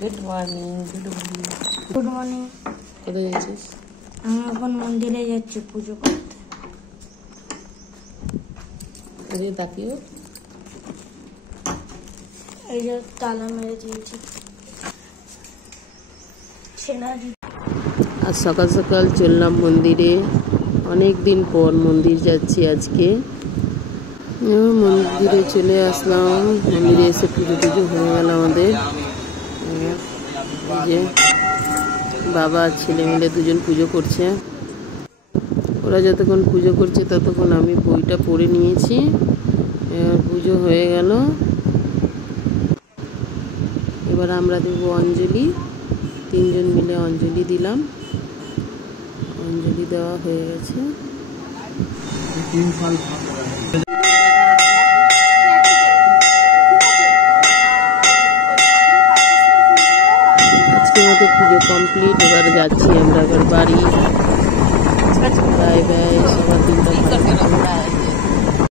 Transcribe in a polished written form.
Good morning. Good morning. কোথায় যাচ্ছিস? আমি এখন মন্দিরে যাচ্ছি পুজো করতে। ওদের তাকিও, এই যে তালা মেরে দিয়েছি। আজ সকাল সকাল চললাম মন্দিরে। অনেক দিন পর মন্দির যাচ্ছি আজকে। মন্দিরে চলে আসলাম। মন্দিরে এসে পুজো টুজো হয়ে গেল আমাদের। যে বাবা আর ছেলে মিলে দুজন পুজো করছে। ওরা যতক্ষণ পুজো করছে ততক্ষণ আমি বইটা পড়ে নিয়েছি। পুজো হয়ে গেল, এবার আমরা দেব অঞ্জলি। তিনজন মিলে অঞ্জলি দিলাম। অঞ্জলি দেওয়া হয়ে গেছে। আজকের মতো পুজো কমপ্লিট। এবার যাচ্ছি আমরা এবার বাড়ি। বাই বাই, সবার দিনটা ভালো।